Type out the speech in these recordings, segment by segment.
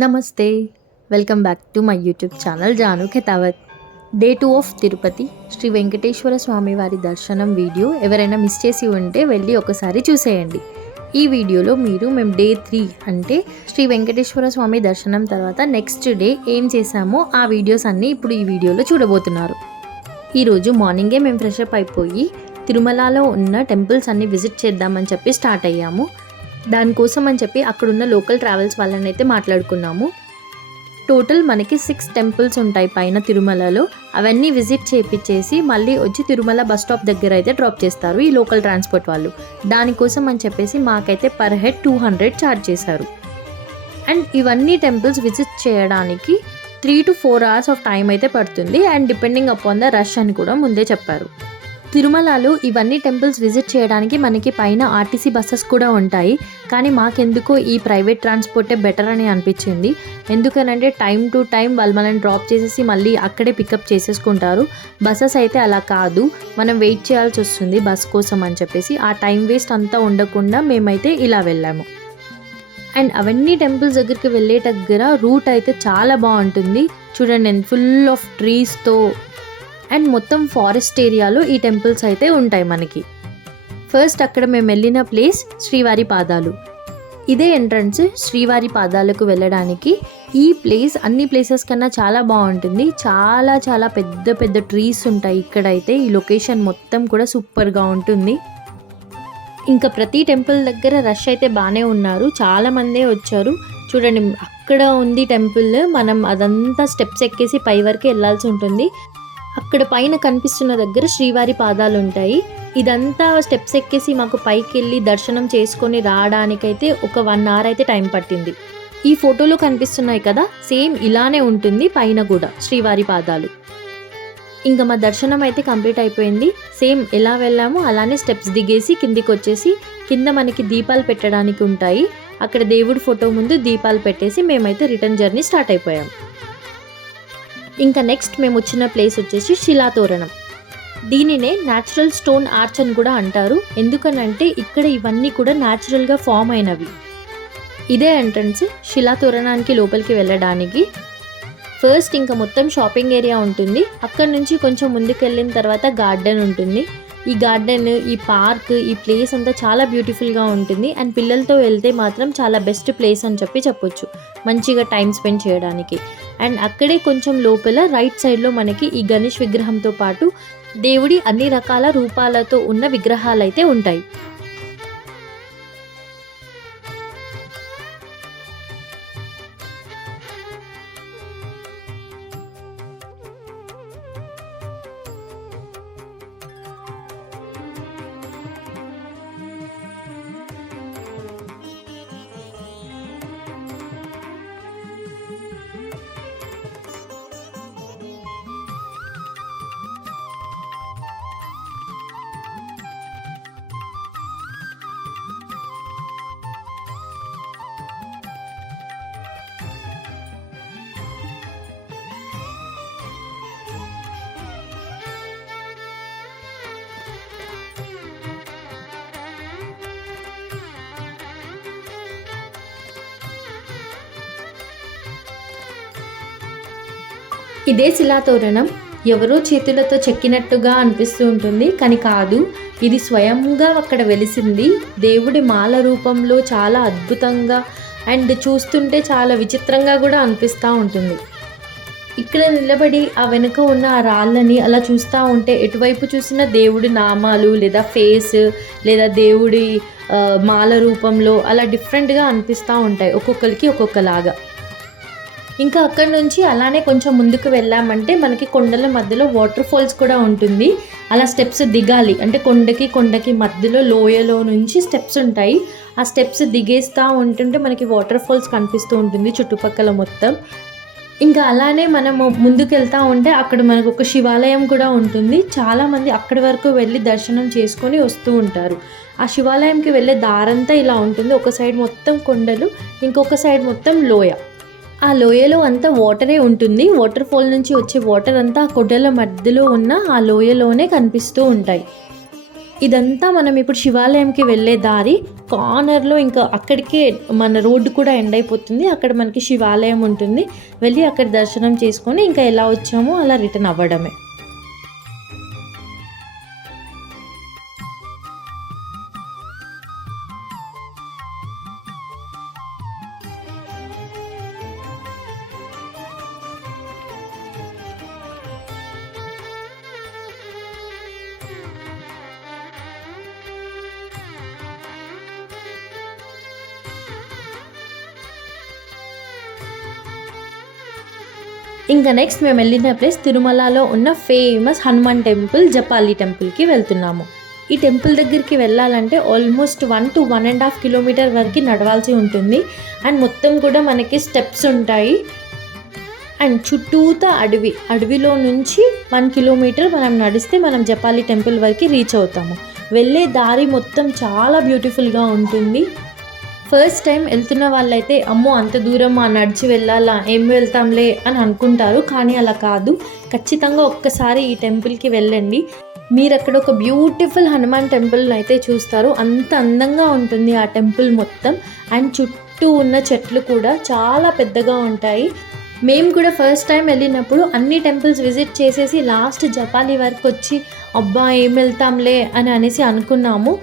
నమస్తే. Welcome back to my YouTube channel Janu Khetavat. Day 2 of Tirupati Shri Venkateswara Swamy వారి దర్శనం వీడియో ఎవరైనా మిస్ చేసి ఉంటే వెళ్ళి ఒకసారి చూసేయండి. ఈ వీడియోలో మేము డే 3 అంటే శ్రీ వెంకటేశ్వర స్వామి దర్శనం తర్వాత నెక్స్ట్ డే ఏం చేశామో ఆ వీడియోస్ అన్నీ ఇప్పుడు ఈ వీడియోలో చూడబోతున్నారు. ఈరోజు మార్నింగే మేము ఫ్రెష్ అప్ అయిపోయి తిరుమలలో ఉన్న టెంపుల్స్ అన్నీ విజిట్ చేద్దామని చెప్పి స్టార్ట్ అయ్యాము. దానికోసం అని చెప్పి అక్కడున్న లోకల్ ట్రావెల్స్ వాళ్ళని అయితే మాట్లాడుకున్నాము. టోటల్ మనకి 6 టెంపుల్స్ ఉంటాయి పైన తిరుమలలో. అవన్నీ విజిట్ చేయించేసి మళ్ళీ వచ్చి తిరుమల బస్ స్టాప్ దగ్గర అయితే డ్రాప్ చేస్తారు ఈ లోకల్ ట్రాన్స్పోర్ట్ వాళ్ళు. దానికోసం అని చెప్పేసి మాకైతే పర్ హెడ్ 200 ఛార్జ్ చేశారు. అండ్ ఇవన్నీ టెంపుల్స్ విజిట్ చేయడానికి 3 to 4 hours ఆఫ్ టైం అయితే పడుతుంది. And depending upon the rush అని కూడా ముందే చెప్పారు. తిరుమలలో ఇవన్నీ టెంపుల్స్ విజిట్ చేయడానికి మనకి పైన ఆర్టీసీ బస్సెస్ కూడా ఉంటాయి. కానీ మాకెందుకో ఈ ప్రైవేట్ ట్రాన్స్పోర్టే బెటర్ అని అనిపించింది. ఎందుకనంటే టైం టు టైం వాళ్ళు మనల్ని డ్రాప్ చేసేసి మళ్ళీ అక్కడే పికప్ చేసేసుకుంటారు. బస్సెస్ అయితే అలా కాదు, మనం వెయిట్ చేయాల్సి వస్తుంది బస్ కోసం అని చెప్పేసి. ఆ టైం వేస్ట్ అంతా ఉండకుండా మేమైతే ఇలా వెళ్ళాము. అండ్ అవన్నీ టెంపుల్స్ దగ్గరికి వెళ్ళే దగ్గర రూట్ అయితే చాలా బాగుంటుంది. చూడండి, ఫుల్ ఆఫ్ ట్రీస్తో అండ్ మొత్తం ఫారెస్ట్ ఏరియాలో ఈ టెంపుల్స్ అయితే ఉంటాయి మనకి. ఫస్ట్ అక్కడ మేము వెళ్ళిన ప్లేస్ శ్రీవారి పాదాలు. ఇదే ఎంట్రన్స్ శ్రీవారి పాదాలకు వెళ్ళడానికి. ఈ ప్లేస్ అన్ని ప్లేసెస్ కన్నా చాలా బాగుంటుంది. చాలా చాలా పెద్ద పెద్ద ట్రీస్ ఉంటాయి ఇక్కడైతే. ఈ లొకేషన్ మొత్తం కూడా సూపర్గా ఉంటుంది. ఇంకా ప్రతి టెంపుల్ దగ్గర రష్ అయితే బాగానే ఉన్నారు, చాలామందే వచ్చారు. చూడండి, అక్కడ ఉంది టెంపుల్. మనం అదంతా స్టెప్స్ ఎక్కేసి పై వరకు వెళ్ళాల్సి ఉంటుంది. అక్కడ పైన కనిపిస్తున్న దగ్గర శ్రీవారి పాదాలు ఉంటాయి. ఇదంతా స్టెప్స్ ఎక్కేసి మాకు పైకి వెళ్ళి దర్శనం చేసుకొని రావడానికైతే ఒక 1 hour అయితే టైం పట్టింది. ఈ ఫోటోలో కనిపిస్తున్నాయి కదా, సేమ్ ఇలానే ఉంటుంది పైన కూడా శ్రీవారి పాదాలు. ఇంకా మా దర్శనం అయితే కంప్లీట్ అయిపోయింది. సేమ్ ఎలా వెళ్ళామో అలానే స్టెప్స్ దిగేసి కిందికి వచ్చేసి కింద మనకి దీపాలు పెట్టడానికి ఉంటాయి. అక్కడ దేవుడి ఫోటో ముందు దీపాలు పెట్టేసి మేమైతే రిటర్న్ జర్నీ స్టార్ట్ అయిపోయాం. ఇంకా నెక్స్ట్ మేము వచ్చిన ప్లేస్ వచ్చేసి శిలాతోరణం. దీనినే న్యాచురల్ స్టోన్ ఆర్చ్ అని కూడా అంటారు. ఎందుకనంటే ఇక్కడ ఇవన్నీ కూడా న్యాచురల్గా ఫామ్ అయినవి. ఇదే ఎంట్రన్స్ శిలాతోరణానికి లోపలికి వెళ్ళడానికి. ఫస్ట్ ఇంకా మొత్తం షాపింగ్ ఏరియా ఉంటుంది. అక్కడ నుంచి కొంచెం ముందుకు వెళ్ళిన తర్వాత గార్డెన్ ఉంటుంది. ఈ గార్డెన్, ఈ పార్క్, ఈ ప్లేస్ అంతా చాలా బ్యూటిఫుల్గా ఉంటుంది. అండ్ పిల్లలతో వెళ్తే మాత్రం చాలా బెస్ట్ ప్లేస్ అని చెప్పొచ్చు, మంచిగా టైం స్పెండ్ చేయడానికి. అండ్ అక్కడే కొంచెం లోపల రైట్ సైడ్లో మనకి ఈ గణేష్ విగ్రహంతో పాటు దేవుడి అన్ని రకాల రూపాలతో ఉన్న విగ్రహాలు అయితే ఉంటాయి. ఇదే శిలాతోరణం. ఎవరో చేతులతో చెక్కినట్టుగా అనిపిస్తూ ఉంటుంది, కానీ కాదు, ఇది స్వయంగా అక్కడ వెలిసింది దేవుడి మాల రూపంలో. చాలా అద్భుతంగా అండ్ చూస్తుంటే చాలా విచిత్రంగా కూడా అనిపిస్తూ ఉంటుంది. ఇక్కడ నిలబడి ఆ వెనుక ఉన్న ఆ రాళ్ళని అలా చూస్తూ ఉంటే ఎటువైపు చూసినా దేవుడి నామాలు లేదా ఫేస్ లేదా దేవుడి మాల రూపంలో అలా డిఫరెంట్గా అనిపిస్తూ ఉంటాయి, ఒక్కొక్కరికి ఒక్కొక్కలాగా. ఇంకా అక్కడ నుంచి అలానే కొంచెం ముందుకు వెళ్ళామంటే మనకి కొండల మధ్యలో వాటర్ ఫాల్స్ కూడా ఉంటుంది. అలా స్టెప్స్ దిగాలి అంటే కొండకి మధ్యలో లోయలో నుంచి స్టెప్స్ ఉంటాయి. ఆ స్టెప్స్ దిగేస్తూ ఉంటుంటే మనకి వాటర్ ఫాల్స్ కనిపిస్తూ ఉంటుంది చుట్టుపక్కల మొత్తం. ఇంకా అలానే మనము ముందుకు వెళ్తూ ఉంటే అక్కడ మనకు ఒక శివాలయం కూడా ఉంటుంది. చాలామంది అక్కడి వరకు వెళ్ళి దర్శనం చేసుకొని వస్తూ ఉంటారు. ఆ శివాలయంకి వెళ్ళే దారంతా ఇలా ఉంటుంది. ఒక సైడ్ మొత్తం కొండలు, ఇంకొక సైడ్ మొత్తం లోయ. ఆ లోయలో అంతా వాటరే ఉంటుంది. వాటర్ ఫాల్ నుంచి వచ్చే వాటర్ అంతా ఆ కొండల మధ్యలో ఉన్న ఆ లోయలోనే కనిపిస్తూ ఉంటాయి. ఇదంతా మనం ఇప్పుడు శివాలయంకి వెళ్ళే దారి కార్నర్లో, ఇంకా అక్కడికే మన రోడ్డు కూడా ఎండ్ అయిపోతుంది. అక్కడ మనకి శివాలయం ఉంటుంది. వెళ్ళి అక్కడ దర్శనం చేసుకొని ఇంకా ఎలా వచ్చామో అలా రిటర్న్ అవ్వడమే. ఇంకా నెక్స్ట్ మేము వెళ్ళిన ప్లేస్ తిరుమలలో ఉన్న ఫేమస్ హనుమాన్ టెంపుల్, జపాలి టెంపుల్కి వెళ్తున్నాము. ఈ టెంపుల్ దగ్గరికి వెళ్ళాలంటే ఆల్మోస్ట్ 1 to 1.5 కిలోమీటర్ వరకు నడవాల్సి ఉంటుంది. అండ్ మొత్తం కూడా మనకి స్టెప్స్ ఉంటాయి. అండ్ చుట్టూతా అడవిలో నుంచి 1 కిలోమీటర్ మనం నడిస్తే మనం జపాలి టెంపుల్ వరకు రీచ్ అవుతాము. వెళ్ళే దారి మొత్తం చాలా బ్యూటిఫుల్గా ఉంటుంది. ఫస్ట్ టైం వెళ్తున్న వాళ్ళైతే అమ్మో అంత దూరం నడిచి వెళ్ళాలా, ఏం వెళ్తాంలే అని అనుకుంటారు. కానీ అలా కాదు, ఖచ్చితంగా ఒక్కసారి ఈ టెంపుల్కి వెళ్ళండి. మీరు అక్కడ ఒక బ్యూటిఫుల్ హనుమాన్ టెంపుల్ అయితే చూస్తారు. అంత అందంగా ఉంటుంది ఆ టెంపుల్ మొత్తం. అండ్ చుట్టూ ఉన్న చెట్లు కూడా చాలా పెద్దగా ఉంటాయి. మేము కూడా ఫస్ట్ టైం వెళ్ళినప్పుడు అన్ని టెంపుల్స్ విజిట్ చేసేసి లాస్ట్ జపాలి వరకు వచ్చి అబ్బా ఏం వెళ్తాంలే అని అనేసి అనుకున్నాము.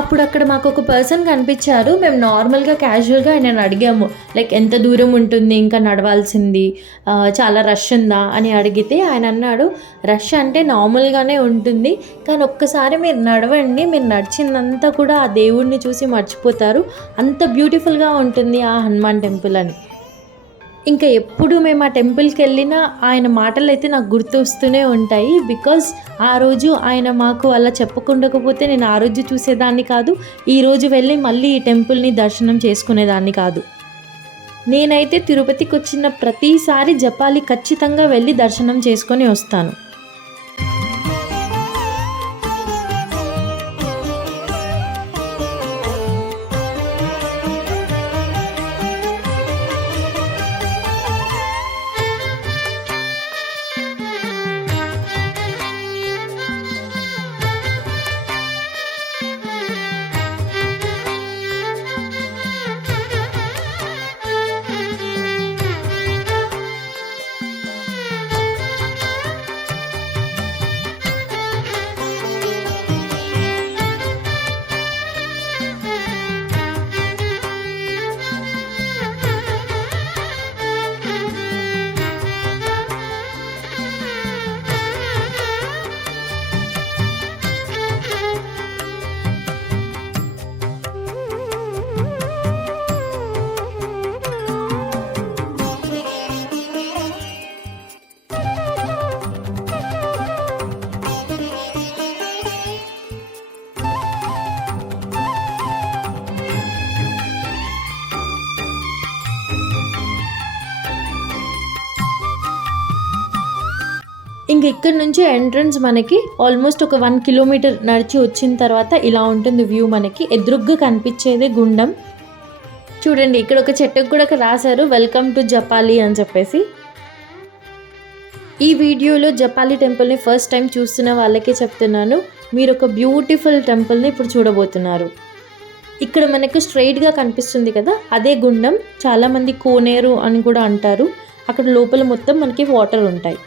అప్పుడు అక్కడ మాకు ఒక పర్సన్ కనిపించారు. మేము నార్మల్గా క్యాజువల్గా ఆయనను అడిగాము, లైక్ ఎంత దూరం ఉంటుంది ఇంకా నడవాల్సింది, చాలా రష్ ఉందా అని అడిగితే ఆయన అన్నాడు, రష్ అంటే నార్మల్గానే ఉంటుంది, కానీ ఒక్కసారి మీరు నడవండి, మీరు నడిచిందంతా కూడా ఆ దేవుడిని చూసి మర్చిపోతారు, అంత బ్యూటిఫుల్గా ఉంటుంది ఆ హనుమాన్ టెంపుల్ అని. ఇంకా ఎప్పుడు మేము ఆ టెంపుల్కి వెళ్ళినా ఆయన మాటలు అయితే నాకు గుర్తు వస్తూనే ఉంటాయి. బికాజ్ ఆ రోజు ఆయన మాకు అలా చెప్పకుండకపోతే నేను ఆ రోజు చూసేదాన్ని కాదు, ఈరోజు వెళ్ళి మళ్ళీ ఈ టెంపుల్ని దర్శనం చేసుకునేదాన్ని కాదు. నేనైతే తిరుపతికి వచ్చిన ప్రతిసారి జపాలి ఖచ్చితంగా వెళ్ళి దర్శనం చేసుకొని వస్తాను. ఇంక ఇక్కడ నుంచి ఎంట్రన్స్ మనకి ఆల్మోస్ట్ ఒక 1 కిలోమీటర్ నడిచి వచ్చిన తర్వాత ఇలా ఉంటుంది వ్యూ. మనకి ఎదురుగ్గా కనిపించేది గుండం. చూడండి, ఇక్కడ ఒక చెట్టుకు కూడా రాశారు వెల్కమ్ టు జపాలి అని చెప్పేసి. ఈ వీడియోలో జపాలి టెంపుల్ని ఫస్ట్ టైం చూస్తున్న వాళ్ళకే చెప్తున్నాను, మీరు ఒక బ్యూటిఫుల్ టెంపుల్ని ఇప్పుడు చూడబోతున్నారు. ఇక్కడ మనకు స్ట్రైట్గా కనిపిస్తుంది కదా, అదే గుండం. చాలామంది కోనేరు అని కూడా అంటారు. అక్కడ లోపల మొత్తం మనకి వాటర్ ఉంటాయి.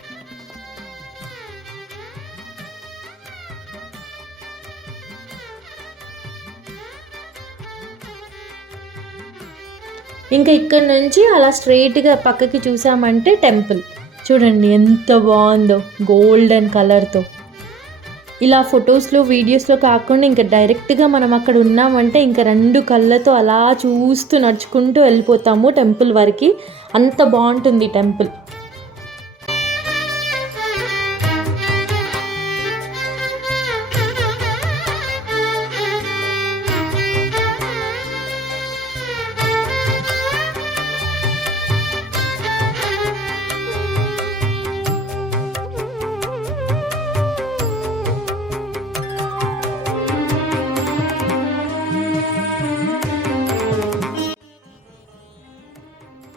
ఇంకా ఇక్కడ నుంచి అలా స్ట్రైట్గా పక్కకి చూసామంటే టెంపుల్. చూడండి ఎంత బాగుందో, గోల్డెన్ కలర్తో. ఇలా ఫొటోస్లో వీడియోస్లో కాకుండా ఇంకా డైరెక్ట్గా మనం అక్కడ ఉన్నామంటే ఇంకా 2 కళ్ళతో అలా చూస్తూ నడుచుకుంటూ వెళ్ళిపోతాము టెంపుల్ వరకు. అంత బాగుంటుంది టెంపుల్.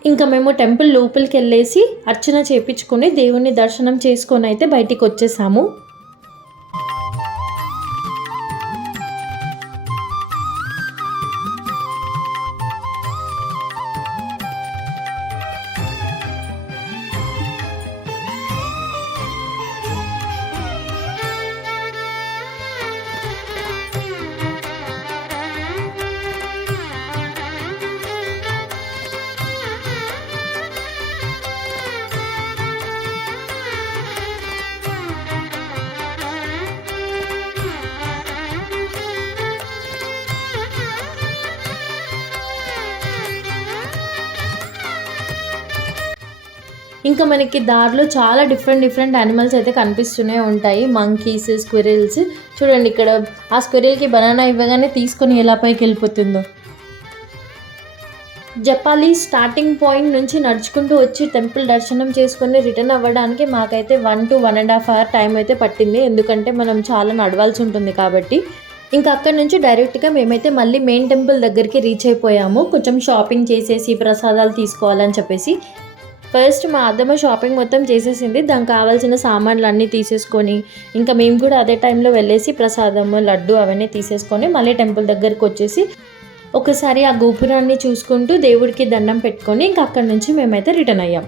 ఇంకా మేము టెంపుల్ లోపలికి వెళ్ళేసి అర్చన చేయించుకొని దేవుణ్ణి దర్శనం చేసుకొని అయితే బయటికి వచ్చేసాము. ఇంకా మనకి దారిలో చాలా డిఫరెంట్ యానిమల్స్ అయితే కనిపిస్తూనే ఉంటాయి. Monkeys, squirrels. చూడండి ఇక్కడ ఆ స్క్విరిల్కి బనానా ఇవ్వగానే తీసుకొని ఎలా పైకి వెళ్ళిపోతుందో. జపాలి స్టార్టింగ్ పాయింట్ నుంచి నడుచుకుంటూ వచ్చి టెంపుల్ దర్శనం చేసుకొని రిటర్న్ అవ్వడానికి మాకైతే 1 to 1.5 hour టైం అయితే పట్టింది. ఎందుకంటే మనం చాలా నడవాల్సి ఉంటుంది కాబట్టి. ఇంకా అక్కడ నుంచి డైరెక్ట్గా మేమైతే మళ్ళీ మెయిన్ టెంపుల్ దగ్గరికి రీచ్ అయిపోయాము. కొంచెం షాపింగ్ చేసేసి ప్రసాదాలు తీసుకోవాలని చెప్పేసి. ఫస్ట్ మా అద్దమ్మ షాపింగ్ మొత్తం చేసేసింది. దానికి కావాల్సిన సామాన్లు అన్నీ తీసేసుకొని ఇంకా మేము కూడా అదే టైంలో వెళ్ళేసి ప్రసాదము, లడ్డు అవన్నీ తీసేసుకొని మళ్ళీ టెంపుల్ దగ్గరికి వచ్చేసి ఒకసారి ఆ గోపురాన్ని చూసుకుంటూ దేవుడికి దండం పెట్టుకొని ఇంకా అక్కడ నుంచి మేమైతే రిటర్న్ అయ్యాం.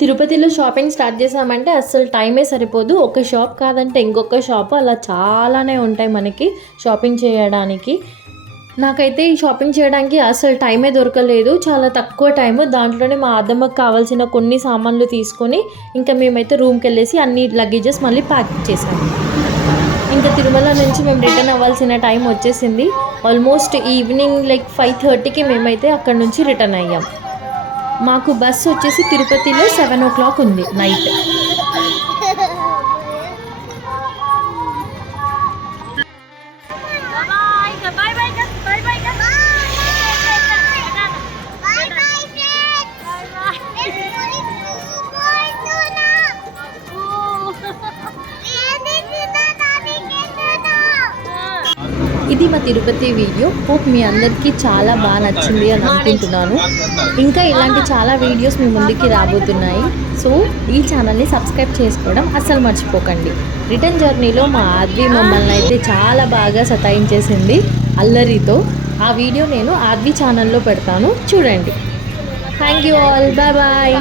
తిరుపతిలో షాపింగ్ స్టార్ట్ చేసామంటే అస్సలు టైమే సరిపోదు. ఒక షాప్ కాదంటే ఇంకొక షాపు అలా చాలానే ఉంటాయి మనకి షాపింగ్ చేయడానికి. నాకైతే ఈ షాపింగ్ చేయడానికి అసలు టైమే దొరకలేదు. చాలా తక్కువ టైము. దాంట్లోనే మా అద్దమ్మకు కావాల్సిన కొన్ని సామాన్లు తీసుకొని ఇంకా మేమైతే రూమ్కి వెళ్ళేసి అన్ని లగేజెస్ మళ్ళీ ప్యాక్ చేసాము. ఇంకా తిరుమల నుంచి మేము రిటర్న్ అవ్వాల్సిన టైం వచ్చేసింది. ఆల్మోస్ట్ ఈవినింగ్ 5:30కి మేమైతే అక్కడ నుంచి రిటర్న్ అయ్యాం. మాకు బస్సు వచ్చేసి తిరుపతిలో 7 o'clock ఉంది నైట్. ఇది మా తిరుపతి వీడియో. హోప్ మీ అందరికీ చాలా బాగా నచ్చింది అని అనుకుంటున్నాను. ఇంకా ఇలాంటి చాలా వీడియోస్ మీ ముందుకి రాబోతున్నాయి. సో ఈ ఛానల్ని సబ్స్క్రైబ్ చేసుకోవడం అస్సలు మర్చిపోకండి. రిటర్న్ జర్నీలో మా ఆద్వి మమ్మల్ని అయితే చాలా బాగా సతాయించేసింది అల్లరితో. ఆ వీడియో నేను ఆద్వి ఛానల్లో పెడతాను, చూడండి. Thank you all. Bye bye.